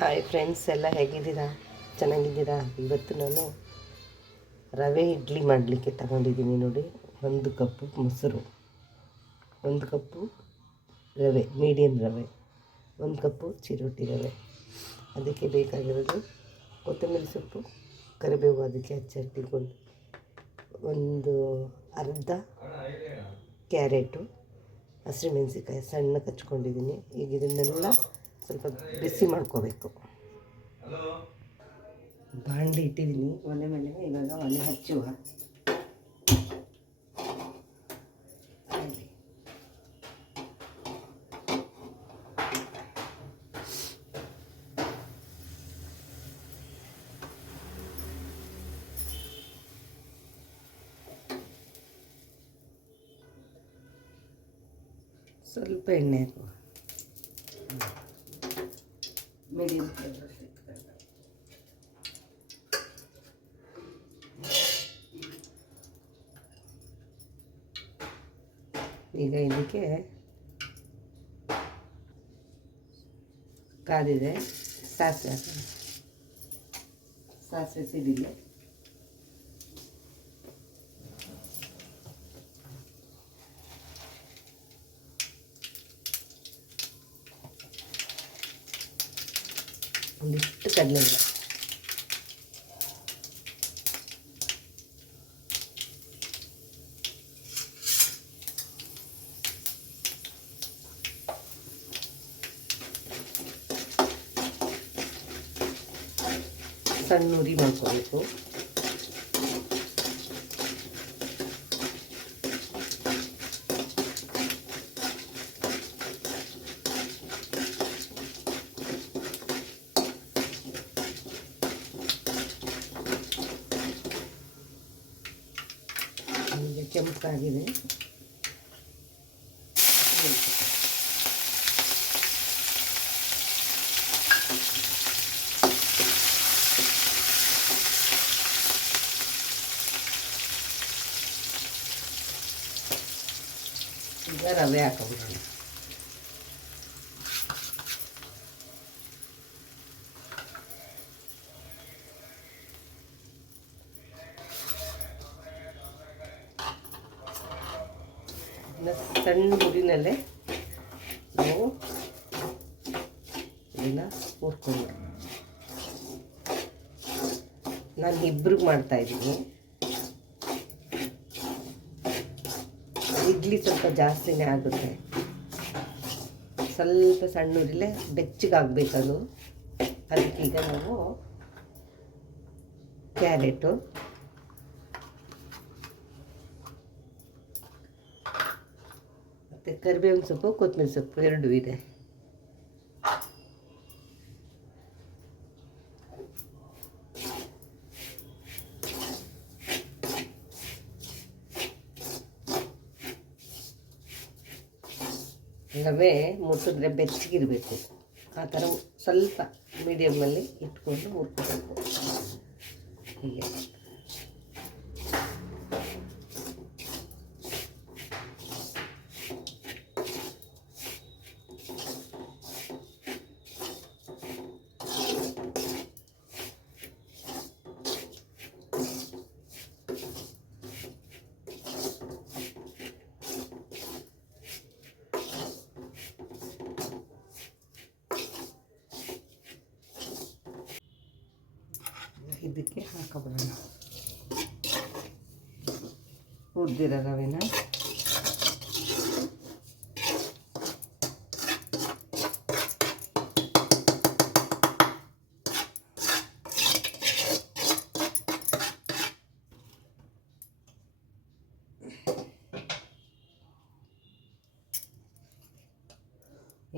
Hi friends ಎಲ್ಲ ಹೇಗಿದ್ದೀರಾ? ಚೆನ್ನಾಗಿದ್ದೀರಾ? ಇವತ್ತು ನಾನು ರವೆ ಇಡ್ಲಿ ಮಾಡಲಿಕ್ಕೆ ತಗೊಂಡಿದ್ದೀನಿ ನೋಡಿ. ಒಂದು ಕಪ್ಪು ಮೊಸರು, ಒಂದು ಕಪ್ಪು ರವೆ ಮೀಡಿಯಮ್ ರವೆ, ಒಂದು ಕಪ್ಪು ಚಿರೋಟಿ ರವೆ. ಅದಕ್ಕೆ ಬೇಕಾಗಿರೋದು ಕೊತ್ತಂಬರಿ ಸೊಪ್ಪು, ಕರಿಬೇವು ಅದಕ್ಕೆ ಹಚ್ಚಟ್ಟಿಕೊಂಡು ಒಂದು ಅರ್ಧ ಕ್ಯಾರೆಟು ಹಸಿಮೆಣಸಿಕಾಯಿ ಸಣ್ಣ ಕಚ್ಕೊಂಡಿದ್ದೀನಿ. ಈಗ ಇದನ್ನೆಲ್ಲ ಸ್ವಲ್ಪ ಬಿಸಿ ಮಾಡ್ಕೋಬೇಕು ಬಾಣಲಿ ಇಟ್ಟಿದ್ದೀನಿ ಒಲೆ ಮೇಲೆ ಇವಾಗ ಒಲೆ ಹಚ್ಚುವ. ಸ್ವಲ್ಪ ಎಣ್ಣೆ ಹಾಕುವ ಮೀಡಿಯಮ್ ಈಗ ಇದಕ್ಕೆ ಕಾದಿದೆ ಸಾಸಿವೆ ಹಾಕೋಣ ಸಾಸಿವೆ ಸಿಡಿಲಿ ಸಣ್ಣ ಉರಿ ಮಾಡ್ಕೋಬೇಕು. ಈಗ ಕೆಂಪಾಗಿದೆ ಈಗ ರವೆ ಹಾಕೋಬಿಡೋಣ ಸಣ್ಣ ಉರಿನಲ್ಲೇ ನಾವು ಇದನ್ನ ಹುರ್ಕೊಂಡು ನಾನು ಇಬ್ರಿಗೆ ಮಾಡ್ತಾ ಇಡ್ಲಿ ಸ್ವಲ್ಪ ಜಾಸ್ತಿನೇ ಆಗುತ್ತೆ. ಸ್ವಲ್ಪ ಸಣ್ಣ ಉರಿಲೆ ಬೆಚ್ಚಗಾಗಬೇಕದು. ಅದಕ್ಕೀಗ ನಾವು ಕ್ಯಾರೆಟು. ಮತ್ತು ಕರಿಬೇವಿನ ಸೊಪ್ಪು, ಕೊತ್ತಂಬರಿ ಸೊಪ್ಪು ಎರಡೂ ಇದೆ. ರವೆ ಮುಟ್ಟಿದ್ರೆ ಬೆಚ್ಚಗಿರಬೇಕು. ಆ ಥರ ಸ್ವಲ್ಪ ಮೀಡಿಯಮಲ್ಲಿ ಇಟ್ಕೊಂಡು ಹುರ್ಕೋಬೇಕು. ಹೀಗೆ. ಇದಕ್ಕೆ ಹಾಕೋಬಿಡೋಣ ಹುರಿದಿರೋ ರವೆನ.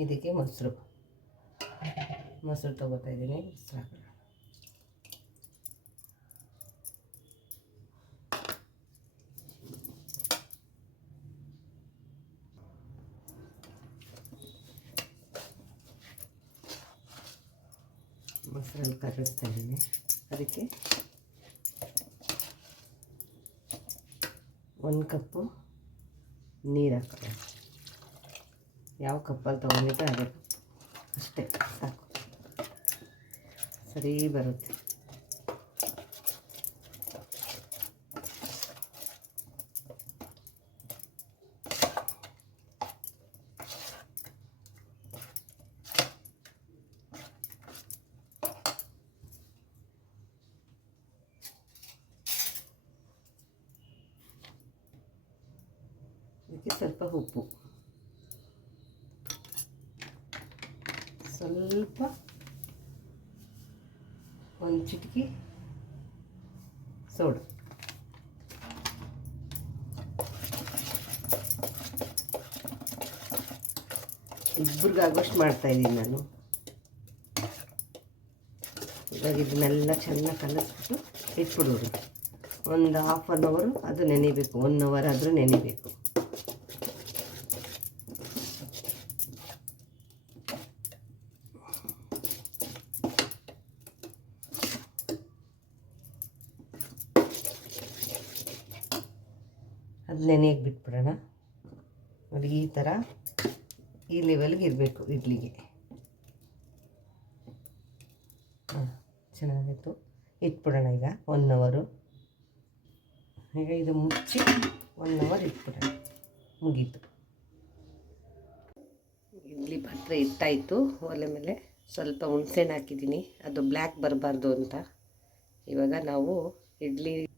ಇದಕ್ಕೆ ಮೊಸರು. ಮೊಸರು ತಗೋತಾ ಇದ್ದೀನಿ. ಮೊಸರು ಹಾಕೋಣ. ಮೊಸರಲ್ಲಿ ಕರಗಿಸ್ತಾ ಇದ್ದೀನಿ. ಅದಕ್ಕೆ ಒಂದು ಕಪ್ಪು ನೀರು ಹಾಕೋಣ ಯಾವ ಕಪ್ಪಲ್ಲಿ ತೊಗೊಂಡಿದ್ದೆ ಅದೇ ಅಷ್ಟೇ, ಸಾಕು. ಸರಿ ಬರುತ್ತೆ. ಇದಕ್ಕೆ ಸ್ವಲ್ಪ ಉಪ್ಪು. ಸ್ವಲ್ಪ ಒಂದು ಚಿಟಿಕೆ ಸೋಡು. ಇಬ್ಬರಿಗಾಗುವಷ್ಟು ಮಾಡ್ತಾಯಿದ್ದೀನಿ ನಾನು. ಇವಾಗ ಇದನ್ನೆಲ್ಲ ಚೆನ್ನಾಗಿ ಕಲಿಸ್ಬಿಟ್ಟು ಇಟ್ಬಿಡೋದು. ಒಂದು ಹಾಫ್ ಆನ್ ಅವರು ಅದು ನೆನಿಬೇಕು ಒನ್ ಅವರ್ ಆದರೂ ನೆನಿಬೇಕು. ಈ ಥರ ಈ ಲೆವೆಲ್ಗೆ ಇರಬೇಕು ಇಡ್ಲಿಗೆ. ಹಾಂ ಚೆನ್ನಾಗಿತ್ತು ಇಟ್ಬಿಡೋಣ ಈಗ. ಒನ್ ಅವರು ಈಗ ಇದು ಮುಚ್ಚಿ ಒನ್ ಅವರ್ ಇಟ್ಬಿಡೋಣ. ಮುಗೀತು. ಇಡ್ಲಿ ಪಾತ್ರೆ ಇಟ್ಟಾಯಿತು. ಒಲೆ ಮೇಲೆ ಸ್ವಲ್ಪ ಹುಣ್ಸೆಹಣ್ಣು ಹಾಕಿದ್ದೀನಿ. ಅದು ಬ್ಲ್ಯಾಕ್ ಬರಬಾರ್ದು ಅಂತ. ಇವಾಗ ನಾವು ಇಡ್ಲಿ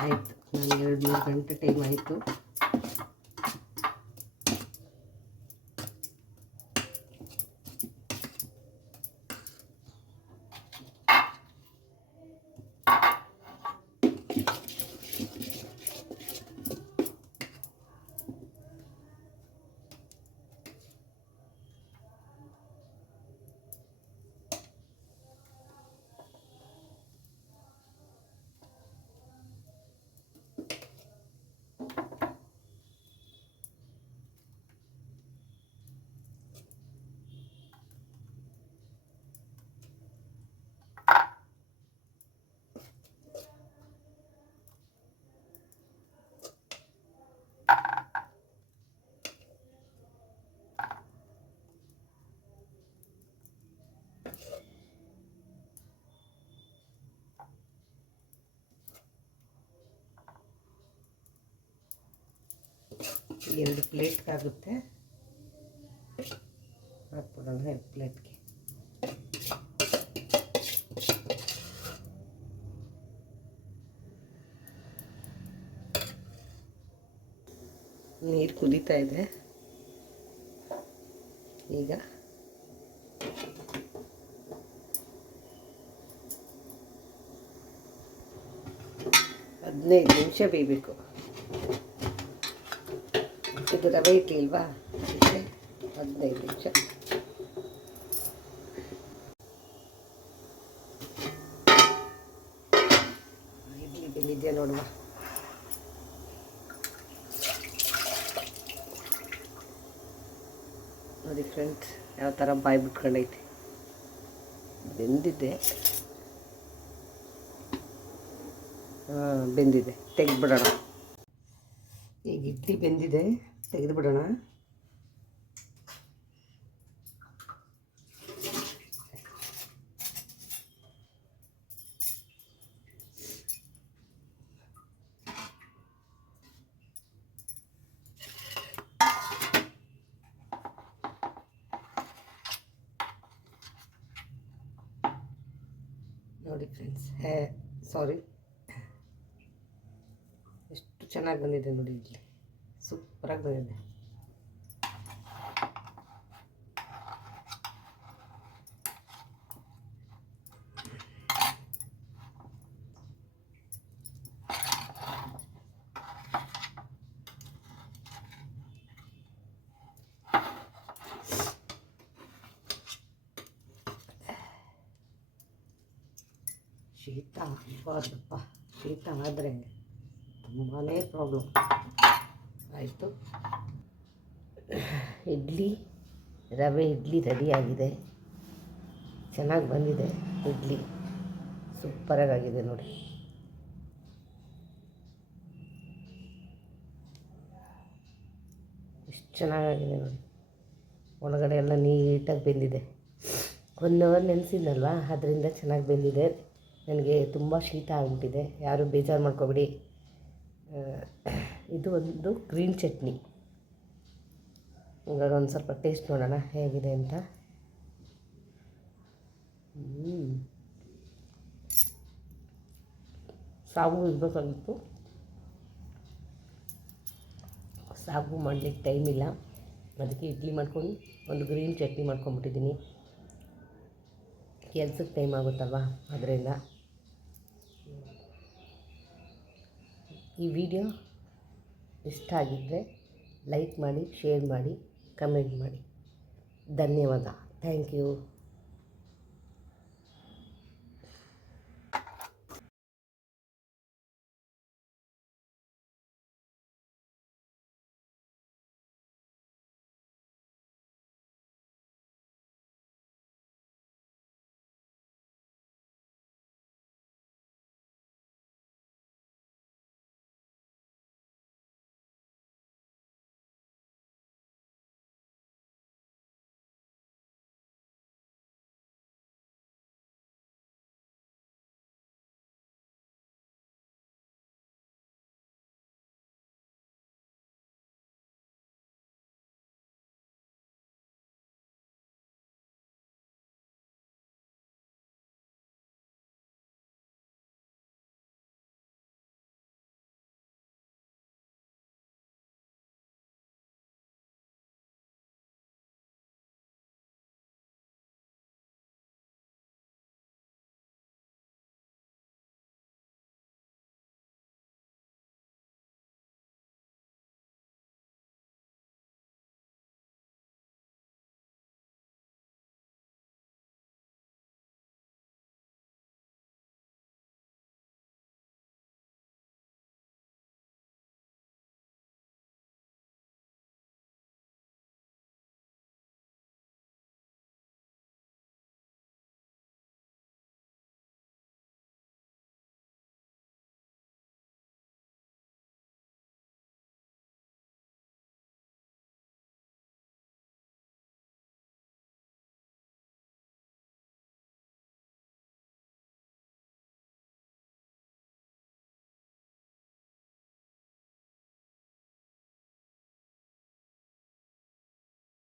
ಆಯಿತು. ನಾನು ಎರಡು ಮೂರು ಗಂಟೆ ಟೈಮ್ ಆಯಿತು. ಎರಡು ಪ್ಲೇಟ್ಗಾಗುತ್ತೆ ಹಾಕ್ಬಿಡೋಣ ಎರಡು ಪ್ಲೇಟ್ಗೆ. ನೀರು ಕುದೀತಾ ಇದೆ. ಈಗ ಹದಿನೈದು ನಿಮಿಷ ಬೇಯಬೇಕು. ಇದು ರವೆ ಇಡ್ಲಿ ಇಲ್ವಾ? ಅದಕ್ಕೆ ಹದಿನೈದು ನಿಮಿಷ. ಇಡ್ಲಿ ಬೆಂದಿದೆಯಾ ನೋಡುವ. ನೋಡಿ ಫ್ರೆಂಡ್ಸ್ ಯಾವ ಥರ ಬಾಯಿ ಬಿಟ್ಕೊಂಡೈತಿ ಬೆಂದಿದೆ. ಬೆಂದಿದೆ. ತೆಗೆದ್ಬಿಡೋಣ. ಈಗ ಇಡ್ಲಿ ಬೆಂದಿದೆ ತೆಗೆದುಬಿಡೋಣ ನೋಡಿ ಫ್ರೆಂಡ್ಸ್ ಹೇ ಸಾರಿ ಎಷ್ಟು ಚೆನ್ನಾಗಿ ಬಂದಿದೆ ನೋಡಿ ಇಡ್ಲಿ ಸೂಪರಾಗಿ ಬಂದಿದೆ. ಶೀತ ಆಗಬಾರ್ದಪ್ಪ ಶೀತ ಆದರೆ. ತುಂಬಾ ಪ್ರಾಬ್ಲಮ್ ಆಯಿತು. ಇಡ್ಲಿ, ರವೆ ಇಡ್ಲಿ ರೆಡಿಯಾಗಿದೆ ಚೆನ್ನಾಗಿ ಬಂದಿದೆ ಇಡ್ಲಿ. ಸೂಪರಾಗಿದೆ ನೋಡಿ. ಎಷ್ಟು ಚೆನ್ನಾಗಾಗಿದೆ ನೋಡಿ. ಒಳಗಡೆ ಎಲ್ಲ ನೀಟಾಗಿ ಬೆಂದಿದೆ. ಒನ್ ಅವರ್ ನೆನೆಸಿದ್ನಲ್ವ? ಅದರಿಂದ ಚೆನ್ನಾಗಿ ಬೆಂದಿದೆ. ನನಗೆ ತುಂಬ ಶೀತ ಆಗಿಬಿಟ್ಟಿದೆ. ಯಾರೂ ಬೇಜಾರು ಮಾಡ್ಕೊಬೇಡಿ. ಇದು ಒಂದು ಗ್ರೀನ್ ಚಟ್ನಿ. ಇವಾಗ ಒಂದು ಸ್ವಲ್ಪ ಟೇಸ್ಟ್ ನೋಡೋಣ ಹೇಗಿದೆ ಅಂತ. ಸಾಗು ಇರಬೇಕಾಗಿತ್ತು. ಸಾಗು ಮಾಡಲಿಕ್ಕೆ ಟೈಮ್ ಇಲ್ಲ. ಅದಕ್ಕೆ ಇಡ್ಲಿ ಮಾಡ್ಕೊಂಡು ಒಂದು ಗ್ರೀನ್ ಚಟ್ನಿ ಮಾಡ್ಕೊಂಬಿಟ್ಟಿದ್ದೀನಿ ಕೆಲಸಕ್ಕೆ ಟೈಮ್ ಆಗುತ್ತಲ್ವ? ಅದರಿಂದ. ಈ ವಿಡಿಯೋ ಇಷ್ಟ ಆಗಿದ್ದರೆ ಲೈಕ್ ಮಾಡಿ ಶೇರ್ ಮಾಡಿ ಕಮೆಂಟ್ ಮಾಡಿ. ಧನ್ಯವಾದ. Thank you.